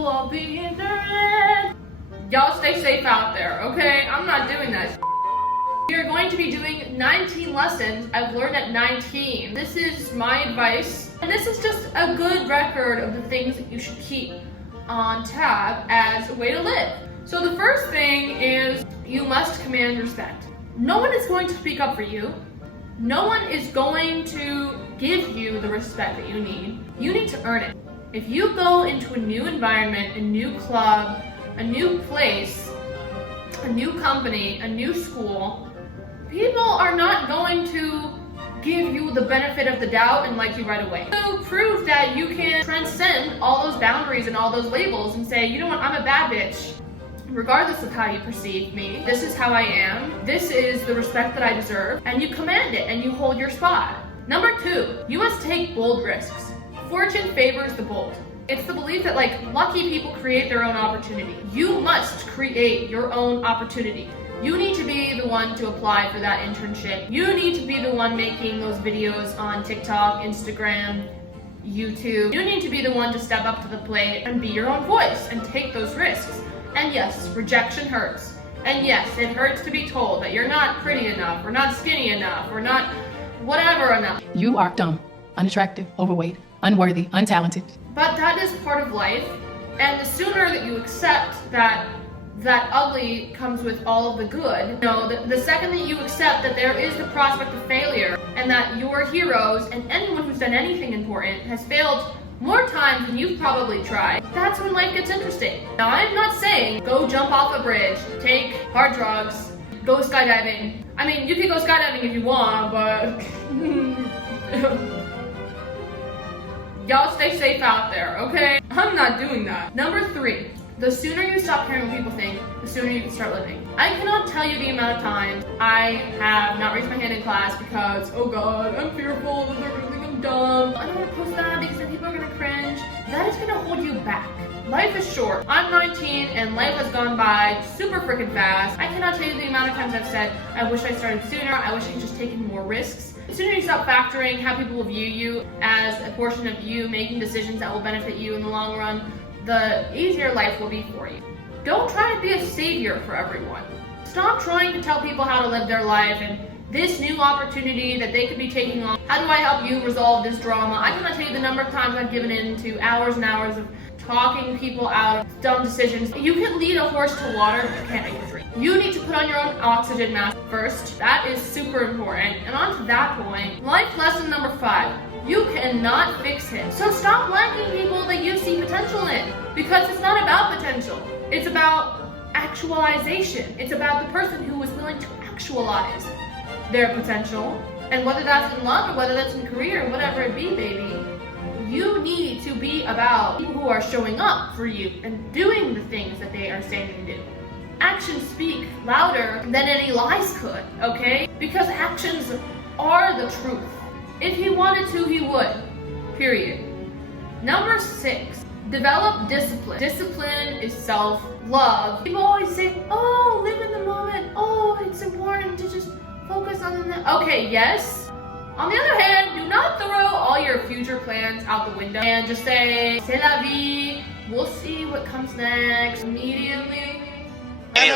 middle of the internet. Y'all stay safe out there, okay? I'm not doing that. We are going to be doing 19 lessons I've learned at 19. This is my advice, and this is just a good record of the things that you should keep on tab as a way to live. So the first thing is you must command respect. No one is going to speak up for you. No one is going to give you the respect that you need. You need to earn it. If you go into a new environment, a new club, a new place, a new company, a new school, people are not going to give you the benefit of the doubt and like you right away. So prove that you can transcend all those boundaries and all those labels and say, you know what, I'm a bad bitch. Regardless of how you perceive me, this is how I am, this is the respect that I deserve, and you command it and you hold your spot. Number 2, you must take bold risks. Fortune favors the bold. It's the belief that lucky people create their own opportunity. You must create your own opportunity. You need to be the one to apply for that internship. You need to be the one making those videos on TikTok, Instagram, YouTube. You need to be the one to step up to the plate and be your own voice and take those risks. And yes, rejection hurts. And yes, it hurts to be told that you're not pretty enough, or not skinny enough, or not whatever enough. You are dumb, unattractive, overweight, unworthy, untalented. But that is part of life. And the sooner that you accept that ugly comes with all of the good, the second that you accept that there is the prospect of failure and that your heroes and anyone who's done anything important has failed more times than you've probably tried, that's when life gets interesting. Now, I'm not saying go jump off a bridge, take hard drugs, go skydiving. I mean, you can go skydiving if you want, but y'all stay safe out there, okay? I'm not doing that. Number 3, the sooner you stop caring what people think, the sooner you can start living. I cannot tell you the amount of times I have not raised my hand in class because, oh God, I'm fearful that they're gonna think I'm dumb. I don't wanna post that because then people are gonna cringe. That is gonna hold you back. Life is short. I'm 19 and life has gone by super freaking fast. I cannot tell you the amount of times I've said, I wish I started sooner, I wish I had just taken more risks. The sooner you stop factoring how people will view you as a portion of you making decisions that will benefit you in the long run, the easier life will be for you. Don't try to be a savior for everyone. Stop trying to tell people how to live their life and this new opportunity that they could be taking on. How do I help you resolve this drama? I cannot tell you the number of times I've given in to hours and hours of talking people out of dumb decisions. You can lead a horse to water, but you can't make it drink. You need to put on your own oxygen mask first. That is super important. And on to that point, life lesson number 5. You cannot fix him. So stop liking people that you see potential in, because it's not about potential. It's about actualization. It's about the person who is willing to actualize their potential. And whether that's in love or whether that's in career, whatever it be, baby, you need to be about people who are showing up for you and doing the things that they are saying to do. Actions speak louder than any lies could, okay? Because actions are the truth. If he wanted to, he would. Period. Number 6, develop discipline. Discipline is self-love. People always say, oh, live in the moment. Oh, it's important to just focus on the... Okay, yes. On the other hand, do not throw all your future plans out the window and just say, c'est la vie, we'll see what comes next. Immediately no.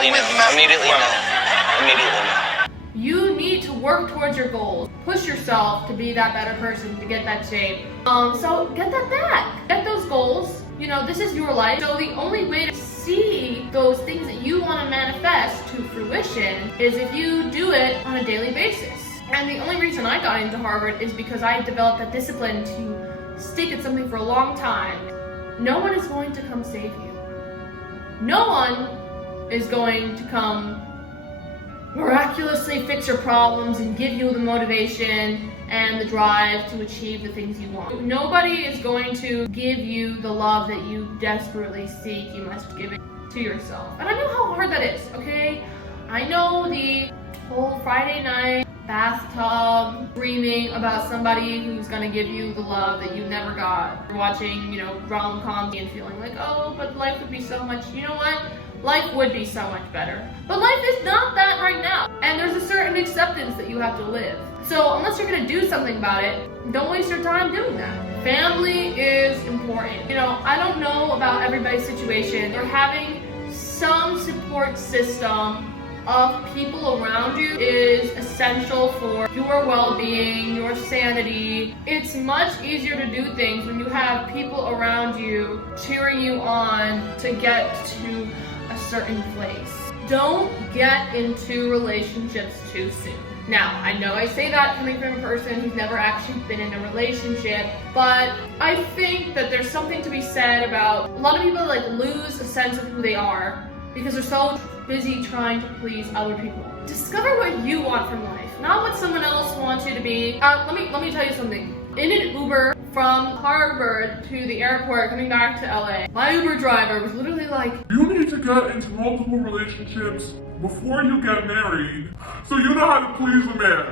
You need to work towards your goals. Push yourself to be that better person, to get that shape. So get that back. Get those goals. This is your life. So the only way to see those things that you want to manifest to fruition is if you do it on a daily basis. And the only reason I got into Harvard is because I developed that discipline to stick at something for a long time. No one is going to come save you. No one is going to come miraculously fix your problems and give you the motivation and the drive to achieve the things you want. Nobody is going to give you the love that you desperately seek. You must give it to yourself. And I know how hard that is, okay? I know the whole Friday night bathtub dreaming about somebody who's gonna give you the love that you never got. You're watching, rom-coms and feeling like, oh, but life would be so much, you know what? Life would be so much better. But life is not that right now. And there's a certain acceptance that you have to live. So unless you're gonna do something about it, don't waste your time doing that. Family is important. You know, I don't know about everybody's situation, or having some support system of people around you is essential for your well-being, your sanity. It's much easier to do things when you have people around you cheering you on to get to a certain place. Don't get into relationships too soon. Now, I know I say that coming from a person who's never actually been in a relationship, but I think that there's something to be said about a lot of people like lose a sense of who they are because they're so busy trying to please other people. Discover what you want from life, not what someone else wants you to be. Let me tell you something. In an Uber from Harvard to the airport coming back to LA, my Uber driver was literally like, "You need to get into multiple relationships before you get married, so you know how to please a man."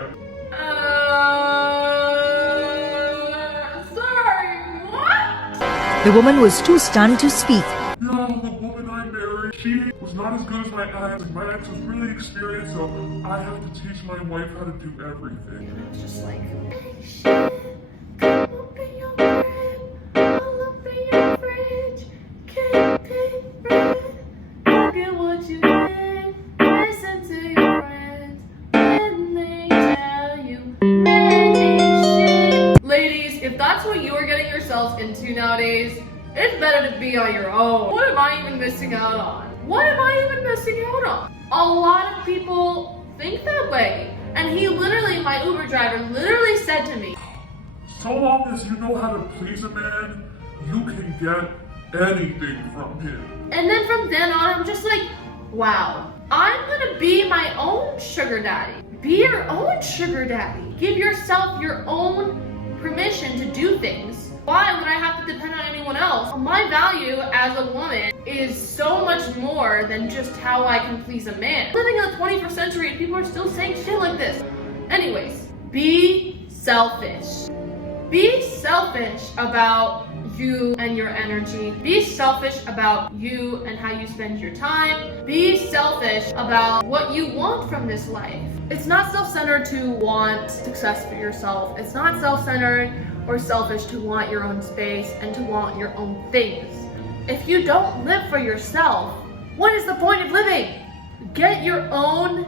Sorry, what? The woman was too stunned to speak. "No, the woman I married, she was not as good as my ex. My ex was really experienced, so I have to teach my wife how to do everything." I was just like, hey, shit, come up in your crib, all up in your fridge, can't pick bread, look at what you did, listen to your friends, when they tell you men ain't shit. Ladies, if that's what you're getting yourselves into nowadays, it's better to be on your own. What am I even missing out on? What am I even missing out on? A lot of people think that way. And he literally, my Uber driver, literally said to me, So long as you know how to please a man, you can get anything from him. and then from then on, I'm just like, wow, I'm gonna be my own sugar daddy. Be your own sugar daddy. Give yourself your own permission to do things. Why would I have to depend on anyone else? My value as a woman is so much more than just how I can please a man. Living in the 21st century and people are still saying shit like this. Anyways, be selfish. Be selfish about you and your energy. Be selfish about you and how you spend your time. Be selfish about what you want from this life. It's not self-centered to want success for yourself. It's not self-centered or selfish to want your own space and to want your own things. If you don't live for yourself, what is the point of living? Get your own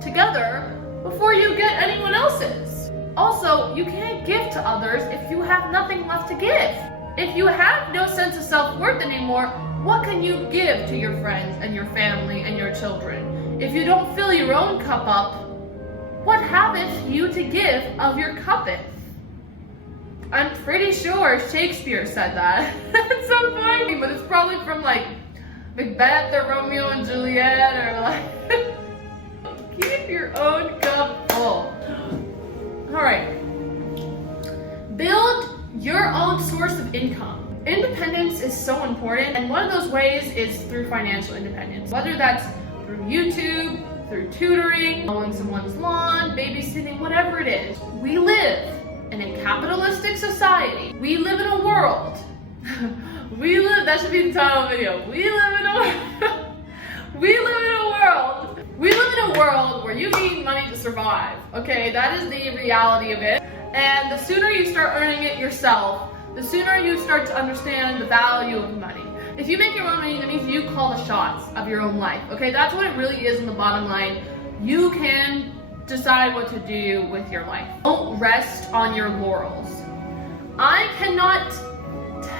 together before you get anyone else's. Also, you can't give to others if you have nothing left to give. If you have no sense of self-worth anymore, what can you give to your friends and your family and your children? If you don't fill your own cup up, what haveth you to give of your cuppeth? I'm pretty sure Shakespeare said that at some point, but it's probably from like Macbeth or Romeo and Juliet or like, keep your own cup full. All right, build your own source of income. Independence is so important, and one of those ways is through financial independence, whether that's through YouTube, through tutoring, mowing someone's lawn, babysitting, whatever it is. We live in a capitalistic society. We live in a world. That should be the title of the video. We live in a world where you need money to survive. Okay, that is the reality of it. And the sooner you start earning it yourself, the sooner you start to understand the value of money. If you make your own money, that means you call the shots of your own life. Okay, that's what it really is in the bottom line. You can decide what to do with your life. Don't rest on your laurels. I cannot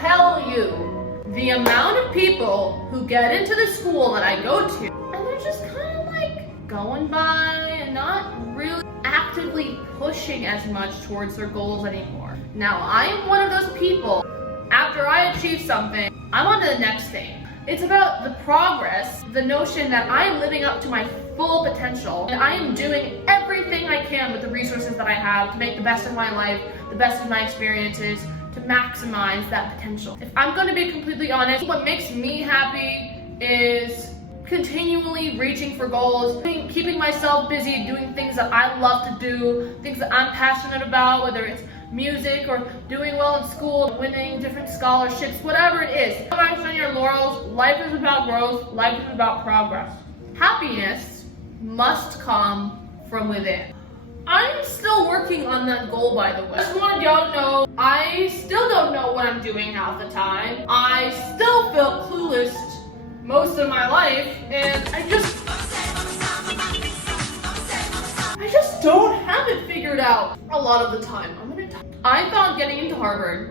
tell you the amount of people who get into the school that I go to and they're just kind of like going by and not really actively pushing as much towards their goals anymore. Now, I am one of those people, after I achieve something, I'm on to the next thing. It's about the progress, the notion that I am living up to my full potential and I am doing everything I can with the resources that I have to make the best of my life, the best of my experiences, to maximize that potential. If I'm going to be completely honest, what makes me happy is continually reaching for goals, keeping myself busy, doing things that I love to do, things that I'm passionate about, whether it's music or doing well in school, winning different scholarships, whatever it is. Don't rest on your laurels. Life is about growth. Life is about progress. Happiness must come from within. I'm still working on that goal, by the way. I just wanted y'all to know, I still don't know what I'm doing half the time. I still feel clueless most of my life, and I just don't have it figured out a lot of the time. I thought getting into Harvard,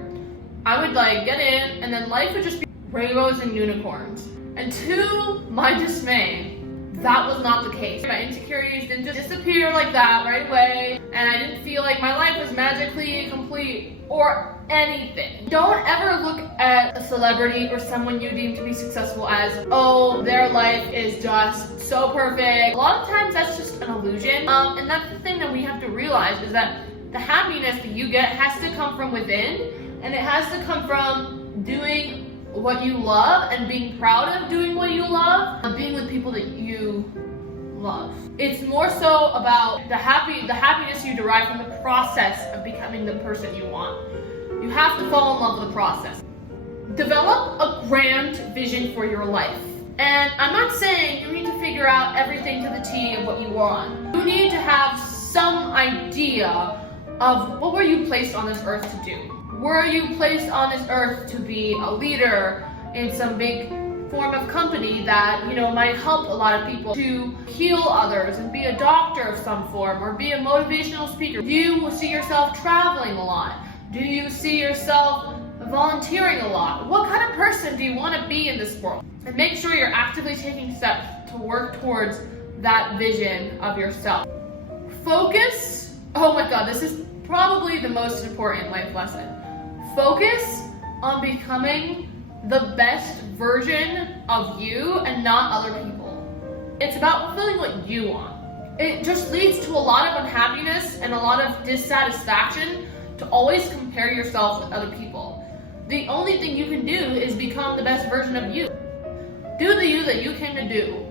I would like get in and then life would just be rainbows and unicorns. And to my dismay, that was not the case. My insecurities didn't just disappear like that right away, and I didn't feel like my life was magically complete or anything. Don't ever look at a celebrity or someone you deem to be successful as, oh, their life is just so perfect. A lot of times that's just an illusion. And that's the thing that we have to realize, is that the happiness that you get has to come from within, and it has to come from doing what you love and being proud of doing what you love and being with people that you love. It's more so about the happiness you derive from the process of becoming the person you want. You have to fall in love with the process. Develop a grand vision for your life. And I'm not saying you need to figure out everything to the T of what you want. You need to have some idea of what were you placed on this earth to do. Were you placed on this earth to be a leader in some big form of company that, might help a lot of people, to heal others and be a doctor of some form, or be a motivational speaker? Do you see yourself traveling a lot? Do you see yourself volunteering a lot? What kind of person do you want to be in this world? And make sure you're actively taking steps to work towards that vision of yourself. Focus. Oh my God, this is probably the most important life lesson. Focus on becoming the best version of you and not other people. It's about fulfilling what you want. It just leads to a lot of unhappiness and a lot of dissatisfaction to always compare yourself with other people. The only thing you can do is become the best version of you. Do the you that you came to do.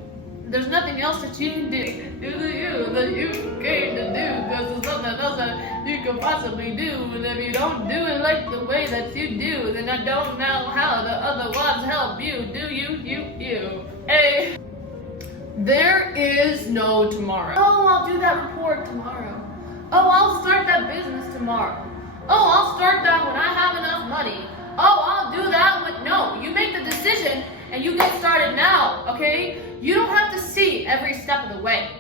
There's nothing else that you can do. Do the you that you came to do, because there's nothing else that you could possibly do. And if you don't do it like the way that you do, then I don't know how the other ones help you. Do you. Hey. There is no tomorrow. Oh, I'll do that report tomorrow. Oh, I'll start that business tomorrow. Oh, I'll start that when I have enough money. Oh, I'll do that when... No, you make the decision and you get started now, okay? You don't have to see every step of the way.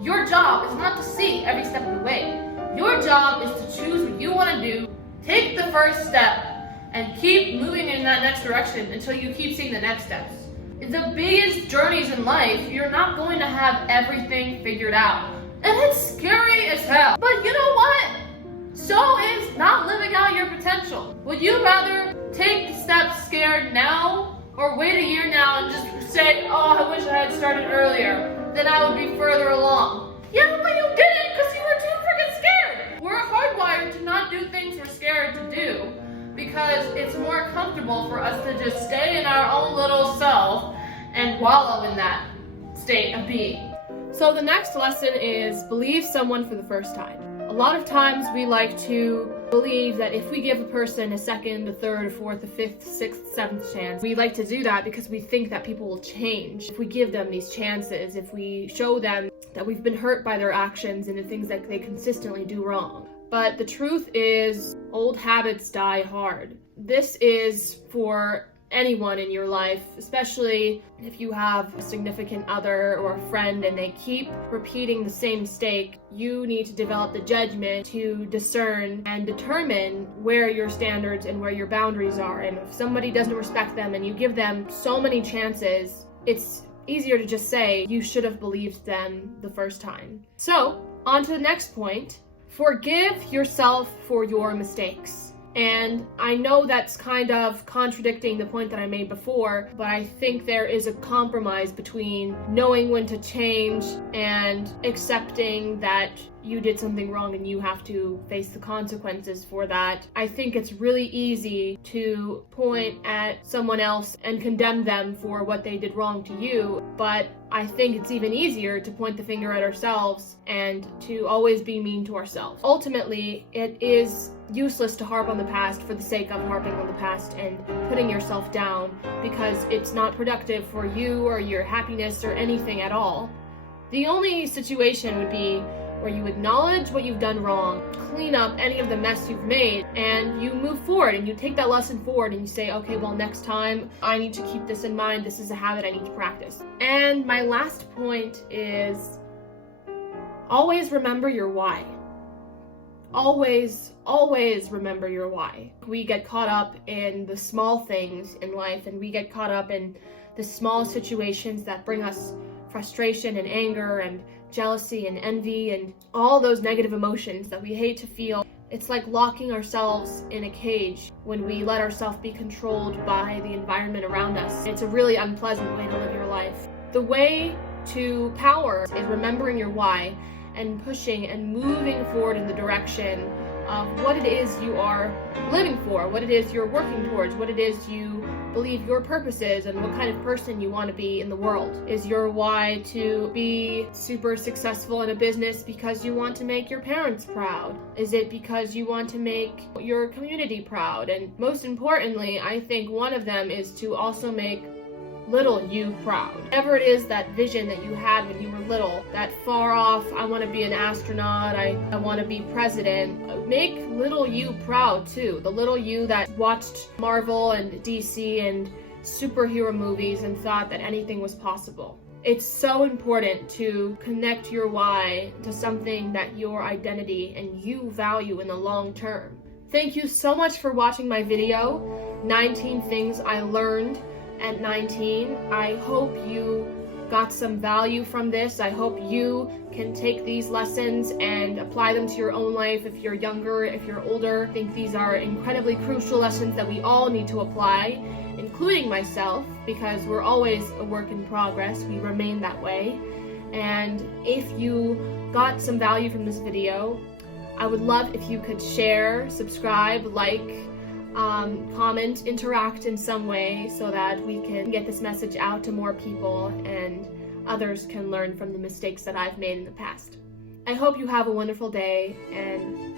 Your job is not to see every step of the way. Your job is to choose what you want to do, take the first step, and keep moving in that next direction until you keep seeing the next steps. The biggest journeys in life, you're not going to have everything figured out. And it's scary as hell. But you know what? So is not living out your potential. Would you rather take the step scared now, or wait a year now and just say, oh, I wish I had started earlier, then I would be further along? Yeah, but you didn't because you were too freaking scared. We're hardwired to not do things we're scared to do because it's more comfortable for us to just stay in our own little self and wallow in that state of being. So the next lesson is believe someone for the first time. A lot of times we like to believe that if we give a person a second, a third, a fourth, a fifth, sixth, seventh chance, we like to do that because we think that people will change. If we give them these chances, if we show them that we've been hurt by their actions and the things that they consistently do wrong. But the truth is, old habits die hard. This is for anyone in your life, especially if you have a significant other or a friend and they keep repeating the same mistake. You need to develop the judgment to discern and determine where your standards and where your boundaries are. And if somebody doesn't respect them and you give them so many chances, it's easier to just say you should have believed them the first time. So, on to the next point. Forgive yourself for your mistakes. And I know that's kind of contradicting the point that I made before, but I think there is a compromise between knowing when to change and accepting that you did something wrong and you have to face the consequences for that. I think it's really easy to point at someone else and condemn them for what they did wrong to you, but I think it's even easier to point the finger at ourselves and to always be mean to ourselves. Ultimately, it is useless to harp on the past for the sake of harping on the past and putting yourself down, because it's not productive for you or your happiness or anything at all. The only situation would be where you acknowledge what you've done wrong, clean up any of the mess you've made, and you move forward and you take that lesson forward and you say, okay, well, next time I need to keep this in mind. This is a habit I need to practice. And my last point is always remember your why. Always remember your why. We get caught up in the small things in life, and we get caught up in the small situations that bring us frustration and anger and jealousy and envy and all those negative emotions that we hate to feel. It's like locking ourselves in a cage when we let ourselves be controlled by the environment around us. It's a really unpleasant way to live your life. The way to power is remembering your why and pushing and moving forward in the direction of what it is you are living for, what it is you're working towards, what it is you believe your purpose is, and what kind of person you want to be in the world. Is your why to be super successful in a business because you want to make your parents proud? Is it because you want to make your community proud? And most importantly, I think one of them is to also make little you proud. Whatever it is, that vision that you had when you were little, that far off, I want to be an astronaut, I want to be president, make little you proud too. The little you that watched Marvel and DC and superhero movies and thought that anything was possible. It's so important to connect your why to something that your identity and you value in the long term. Thank you so much for watching my video, 19 things I learned at 19. I hope you got some value from this. I hope you can take these lessons and apply them to your own life if you're younger, if you're older. I think these are incredibly crucial lessons that we all need to apply, including myself, because we're always a work in progress. We remain that way. And if you got some value from this video, I would love if you could share, subscribe, like, comment, interact in some way so that we can get this message out to more people and others can learn from the mistakes that I've made in the past. I hope you have a wonderful day, and